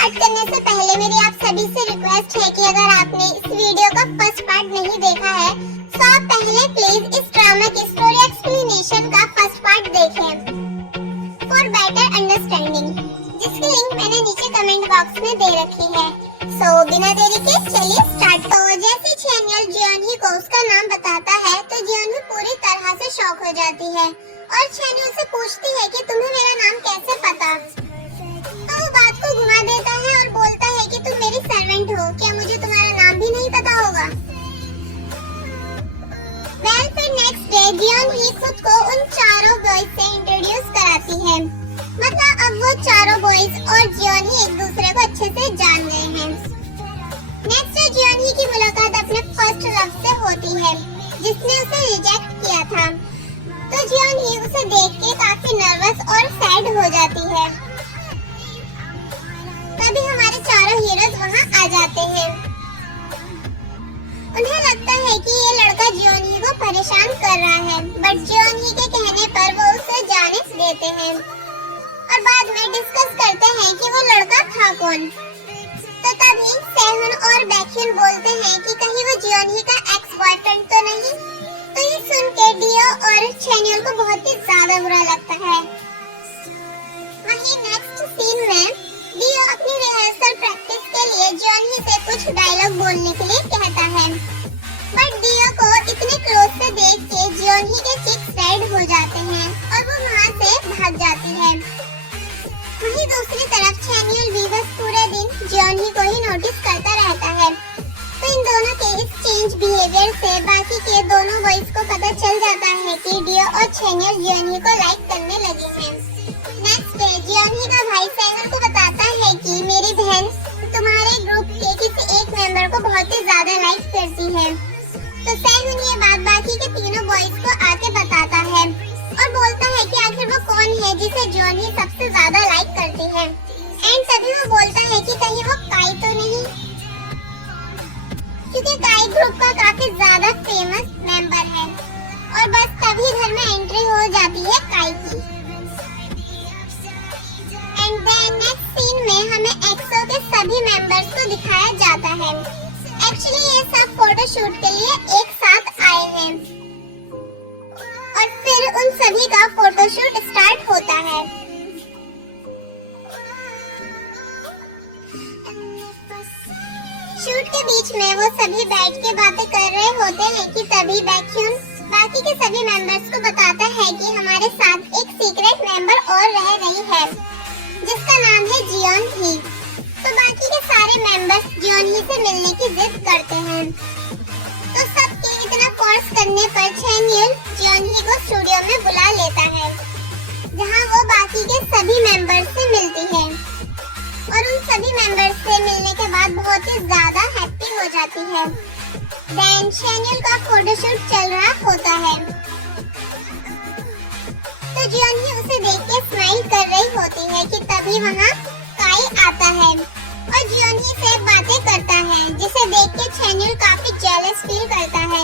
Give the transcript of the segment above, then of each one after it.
Start करने से पहले मेरी आप सभी से रिक्वेस्ट है कि अगर आपने इस वीडियो का फर्स्ट पार्ट नहीं देखा है तो आप पहले प्लीज इस ड्रामा की स्टोरी एक्सप्लेनेशन का फर्स्ट पार्ट देखें फॉर बेटर अंडरस्टैंडिंग, जिसकी लिंक मैंने नीचे कमेंट बॉक्स में दे रखी है। सो बिना देरी के चलिए स्टार्ट। तो जैसे चैनल जियोनही को उसका नाम बताता है तो जियोनही पूरी तरह से शॉक हो जाती है और चैनल से पूछती है कि तुम्हें मेरा नाम कैसे पता। तो वो बात को घुमा देता है और बोलता है कि तुम मेरी सर्वेंट हो, क्या मुझे तुम्हारा नाम भी नहीं पता होगा। फिर नेक्स्ट डे जियोनही खुद को उन चारों बॉयज से इंट्रोड्यूस कराती है। मतलब अब वो चारों बॉयज और जियोनही एक दूसरे को अच्छे से जान गए हैं। नेक्स्ट डे जियोनही की मुलाकात अपने फर्स्ट लव से होती है जिसने उसे रिजेक्ट किया था। तो जियोनही उसे देख के काफी नर्वस और सैड हो जाती है। तभी हमारे चारों हीरोज वहाँ आ जाते हैं। उन्हें लगता है कि ये लड़का जियोनही को परेशान कर रहा है, बट जियोनही के कहने पर वो उसे जाने देते हैं और बाद में डिस्कस करते हैं कि वो लड़का था कौन। तो तभी सेहुन और बैक्यून बोलते हैं कि कहीं वो जियोनही का एक्स बॉयफ्रेंड तो नहीं। तो ये सुन के डियो और चैनियल को बहुत ही ज्यादा बुरा लगता है। वहीं नेक्स्ट सीन में डियो अपनी रिहर्सल प्रैक्टिस के लिए जियोनही से कुछ डायलॉग बोलने के लिए कहता है, बट डियो को इतने क्लोज से देख के जियोनही के चिक्स रेड हो जाते हैं और वो वहाँ से भाग जाती है। वहीं दूसरी तरफ चैनियल भी बस पूरे दिन जियोनही को ही नोटिस करता रहता है। तो इन दोनों के इस चेंज बिहेवियर से बाकी के दोनों बॉयज को पता चल जाता है कि डियो और चैनियल जियोनही को लाइक करने लगे हैं। नेक्स्ट डे जियोनही का भाई सेहुन को बताता है कि मेरी बहन तुम्हारे ग्रुप के किसी एक मेंबर को बहुत ही ज्यादा लाइक करती है। तो सेहुन ये बात बाकी के तीनों बॉयज को आके बताता है और बोलता है कि आखिर वो कौन है जिसे जियोनही सबसे ज्यादा लाइक करती है। एंड तभी वो बोलता है कि कहीं वो काई तो नहीं, क्योंकि काई ग्रुप का काफी ज्यादा फेमस मेंबर है। और बस तभी घर में एंट्री हो जाती है काई की। एंड देन नेक्स्ट सीन में हमें एक्सो के सभी मेंबर्स को दिखाया जाता है। एक्चुअली ये सब फोटोशूट के लिए एक साथ आए हैं और फिर उन सभी का फोटोशूट स्टार्ट होता है। शूट के बीच में वो सभी बैठ के बातें कर रहे होते हैं कि तभी बैक्यून बाकी के सभी मेंबर्स को बताता है कि हमारे साथ एक सीक्रेट मेंबर और रह रही है जिसका नाम है जियोनही। तो बाकी के सारे मेंबर्स जियोनही से मिलने की जिद करते हैं। तो सबके इतना फोर्स करने पर चैनियल जियोनही को स्टूडियो में बुला लेता है जहां वो बाकी के सभी मेंबर्स से मिलती है और उन सभी मेंबर्स से मिलने के बाद बहुत ही ज्यादा हैप्पी हो जाती है। देन चैनियल का फोटोशूट चल रहा होता है तो जियोनही उसे देख के स्माइल कर रही होती है कि तभी वहाँ काई आता है और जियोनही से बातें करता है जिसे देख के चैनियल काफी जेलस फील करता है।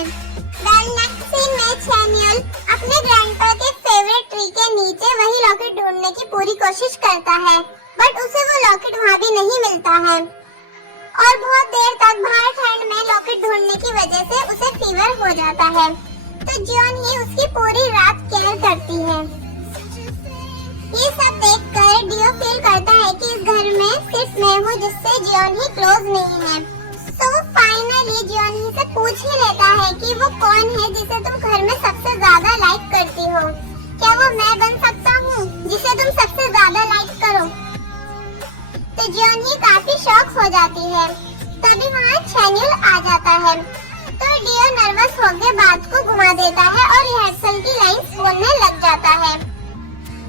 देन नेक्स्ट सीन में चैनियल अपने ग्रैंडपा के फेवरेट ट्री के नीचे वही लॉकेट ढूंढने की पूरी कोशिश करता है, बट उसे वो लॉकेट वहाँ भी नहीं मिलता है और बहुत देर तक बाहर ठंड में लॉकेट ढूंढने की वजह से उसे फीवर हो जाता है। तो जियोनही उसकी पूरी रात केयर करती है। ये सब देखकर डियो फील करता है कि इस घर में सिर्फ मैं हूँ जिससे जियोनही क्लोज नहीं है। तो वो फाइनली जियोनही से पूछ ही लेता है कि वो कौन है जिसे तुम घर में सबसे ज्यादा लाइक करती हो। क्या वो मैं बन सकता हूँ जिसे तुम सबसे ज्यादा लाइक करो? तो जियोनही काफी शॉक हो जाती है। तभी वहाँ चैनियल आ जाता है तो डियो नर्वस होकर बात को घुमा देता है और रिहर्सल की लाइंस बोलने लग जाता है।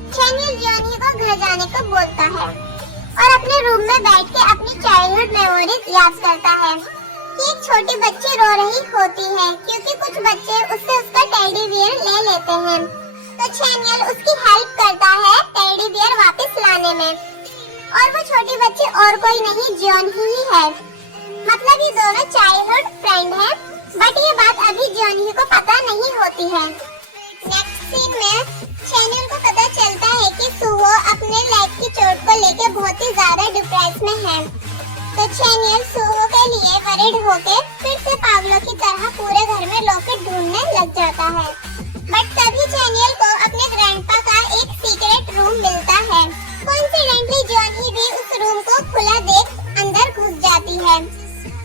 चैनियल जियोनही को घर जाने को बोलता है और अपने रूम में बैठ के अपनी चाइल्डहुड मेमोरीज याद करता है कि एक छोटी बच्ची रो रही होती है क्योंकि कुछ बच्चे उससे उसका टेडी बियर ले लेते हैं। तो चैनियल उसकी हेल्प करता है टेडी बियर वापस लाने में और वो छोटी बच्ची और कोई नहीं जियोनही ही है। मतलब ये दोनों चाइल्डहुड फ्रेंड हैं, बट ये बात अभी जियोनही को पता नहीं होती है। नेक्स्ट सीन में चैनियल को पता चलता है कि सुहो अपने लेग की चोट को लेकर बहुत ही ज्यादा डिप्रेस स्ट्रेस में है। तो चैनियल सूहो के लिए वरीड होके फिर से पागलों की तरह पूरे घर में लॉकेट ढूंढने लग जाता है। बट तभी चैनियल को अपने ग्रैंडपा का एक सीक्रेट रूम मिलता है। कोइंसिडेंटली जॉनी भी उस रूम को खुला देख अंदर घुस जाती है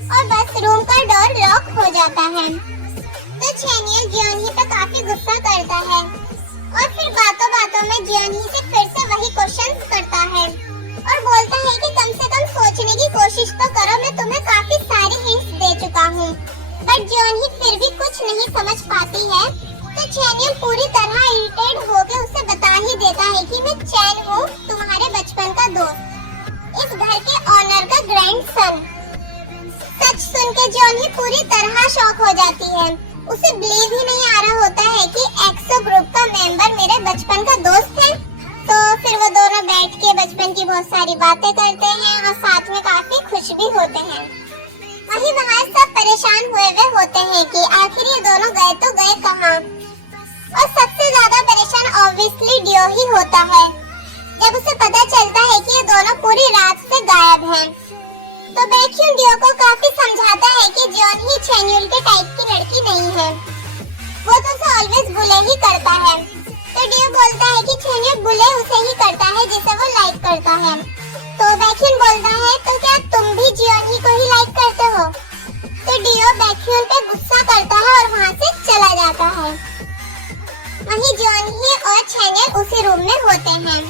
और बस रूम का डोर लॉक हो जाता है। तो चैनियल जॉनी पे काफी गुस्सा करता है और फिर बातों बातों में जॉनी से फिर से वही क्वेश्चंस करता है और बोलता है कि कम से कम सोचने की कोशिश तो करो, मैं तुम्हें काफी सारी हिंट्स दे चुका हूँ। बट जॉनी फिर भी कुछ नहीं समझ पाती है। तो चैनियल पूरी तरह इरिटेट होकर उसे बता ही देता है कि मैं चैन हूँ, तुम्हारे बचपन का दोस्त, इस घर के ऑनर का ग्रैंडसन। सच सुन के जॉनी पूरी तरह शॉक हो जाती है। उसे बिलीव ही नहीं आ रहा होता है कि एक्सो ग्रुप का मेंबर मेरे बचपन का दोस्त है। तो फिर वो दोनों बैठ के बचपन की बहुत सारी बातें करते हैं और साथ में काफी खुश भी होते हैं। वहीं वहाँ सब परेशान हुए होते हैं कि आखिर ये दोनों गए तो गए कहाँ। और सबसे ज्यादा परेशान ऑब्वियसली डियो ही होता है जब उसे पता चलता है कि ये दोनों पूरी रात से गायब हैं। तो बैक्यूम डियो को काफी समझाता है कि जॉन ही चैन्यूल के टाइप की लड़की नहीं है, वो तो उसे ऑलवेज बुले ही करता है। तो डियो बोलता है कि चैन्यूल बुले उसे ही करता है जिसे वो लाइक करता है। तो बैक्यूम बोलता है तो क्या तुम भी जॉन ही को ही लाइक करते हो। तो डियो बैक्यूम पे गुस्सा करता है और वहाँ से चला जाता है। वहीं जॉन ही और चैन्यूल उसी रूम में होते हैं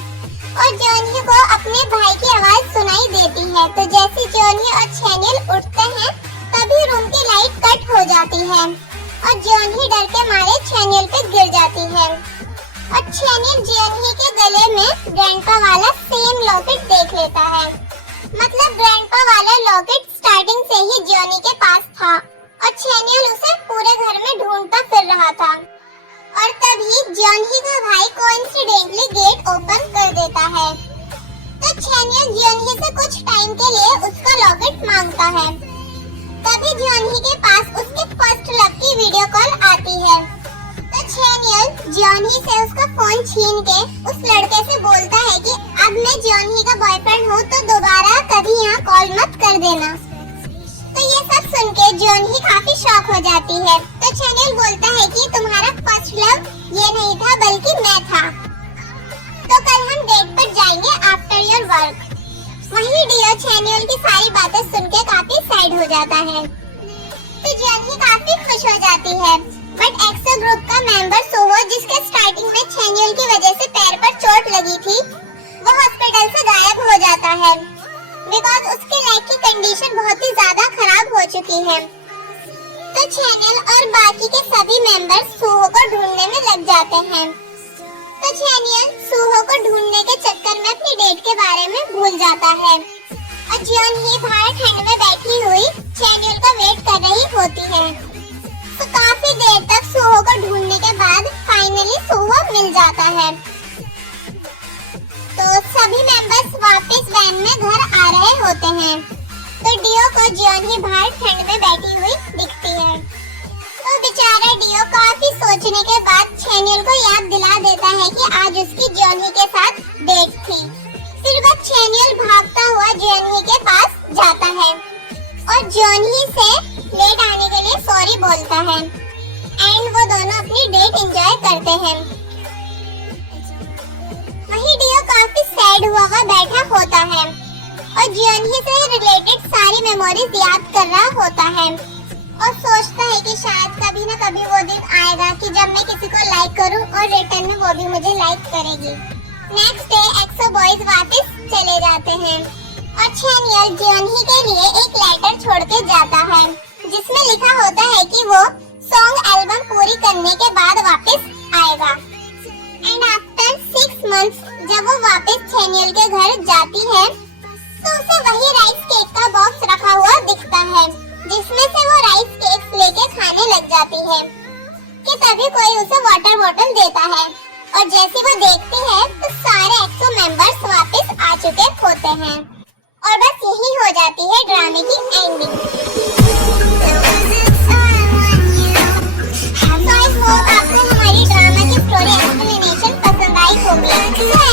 और जॉनी को अपने भाई की आवाज सुनाई देती है। तो जैसे जॉनी और चैनियल उठते हैं तभी रूम की लाइट कट हो जाती है और जॉनी डर के मारे चैनियल पे गिर जाती है और चैनियल जॉनी के गले में ग्रैंडपा वाला सेम लॉकेट देख लेता है। मतलब ग्रैंडपा वाला लॉकेट स्टार्टिंग से ही जॉनी के पास था और चैनियल उसे पूरे घर में ढूंढता फिर रहा था। और तभी जॉनी का भाई कोइंसिडेंटली गेट ओपन कर देता है। तो चैनियल जॉनी से कुछ टाइम के लिए उसका लॉकेट मांगता है। तभी जॉनी के पास उसके फर्स्ट लव की वीडियो कॉल आती है। तो चैनियल जॉनी से उसका फोन छीन के उस लड़के से बोलता है कि अब मैं जॉनी का बॉयफ्रेंड हूँ तो दोबारा कभी यहाँ कॉल मत कर देना। तो ये सब सुन के जॉनी काफी शॉक हो जाती है। तो चैनियल बोलता है कि तुम्हारा फर्स्ट लव ये नहीं था बल्कि मैं था। तो कल हम डेट पर जाएंगे आफ्टर योर वर्क। वहीं डियो चैनियल की सारी बातें सुन के काफी सैड हो जाता है। तो जॉनी काफी खुश हो जाती है। बट एक्सो ग्रुप का मेंबर सोहो, जिसके स्टार्टिंग में चैनियल की वजह से पैर पर चोट लगी थी, वो हॉस्पिटल से गायब हो जाता है बिकॉज उसके लेग की कंडीशन बहुत ही ज्यादा खराब हो चुकी है। तो चैनियल और बाकी के सभी मेंबर्स सूहो को ढूंढने में लग जाते हैं। तो चैनियल सूहो को ढूंढने के चक्कर में अपनी डेट के बारे में भूल जाता है और जॉन ही बाहर ठंड में बैठी हुई चैनियल का वेट कर रही होती है। तो काफी देर तक सूहो को ढूंढने के बाद फाइनली सूहो मिल जाता है। तो सभी मेंबर्स वापस वैन में घर आ रहे होते हैं। तो डियो को जॉनी बाहर ठंड में बैठी हुई दिखती है। तो बेचारा डियो काफी सोचने के बाद चैनियल को याद दिला देता है कि आज उसकी जॉनी के साथ डेट थी। फिर वह चैनियल भागता हुआ जॉनी के पास जाता है और जॉनी से लेट आने के लिए सॉरी बोलता है एंड वो दोनों अपनी डेट एंजॉय करते हैं। वहीं डियो काफी सैड हुआ बैठा होता है और जॉनी से रिलेटेड सारी मेमोरीज याद कर रहा होता है और सोचता है कि शायद कभी न कभी वो दिन आएगा कि जब मैं किसी को लाइक करूं और रिटर्न में वो भी मुझे लाइक करेगी। नेक्स्ट डे एक्सो बॉयज वापस चले जाते हैं और चैनियल जॉनी के लिए एक लेटर छोड़ के जाता है जिसमें लिखा होता है कि वो सॉन्ग एल्बम पूरी करने के बाद वापस आएगा। एंड आफ्टर 6 months जब वो वापस चैनियल के घर जाती है तो उसे वही राइस केक का बॉक्स रखा हुआ दिखता है जिसमें से वो राइस केक लेके खाने लग जाती है कि तभी कोई उसे वाटर बॉटल देता है और जैसे वो देखती है तो सारे एक्सो मेंबर्स वापस आ चुके होते हैं और बस यही हो जाती है ड्रामे की एंडिंग। तो आई होप आपको हमारी ड्रामा की स्टोरी एक्सप्लेनेशन पसंद आई होगी।